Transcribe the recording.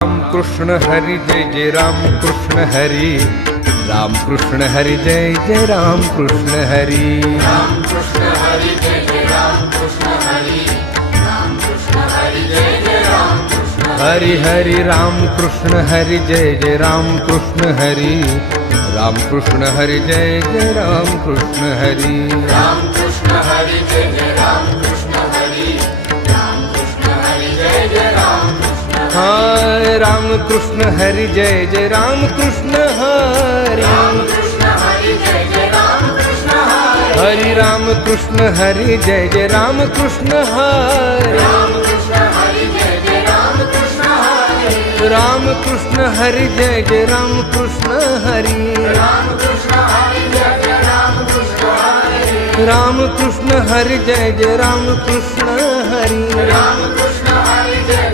राम कृष्ण हरि जय जय राम कृष्ण हरि राम कृष्ण हरि जय जय राम कृष्ण हरि राम कृष्ण हरि जय जय राम कृष्ण हरि राम कृष्ण हरि जय जय राम कृष्ण हरि हरि राम कृष्ण हरि जय जय राम कृष्ण हरि राम कृष्ण हरि जय जय राम कृष्ण हरि राम कृष्ण हरि जय जय राम कृष्ण हरि राम कृष्ण हरि जय जय राम कृष्ण हाय राम कृष्ण हरि जय जय राम कृष्ण हरि राम कृष्ण हरि जय जय राम कृष्ण हरि हरि राम कृष्ण हरि जय जय राम कृष्ण हरि राम कृष्ण हरि जय जय राम कृष्ण हरि राम कृष्ण हरि जय जय राम कृष्ण हरि राम कृष्ण हरि जय जय राम कृष्ण हरि राम कृष्ण हरि जय जय राम कृष्ण हरि राम कृष्ण हरि जय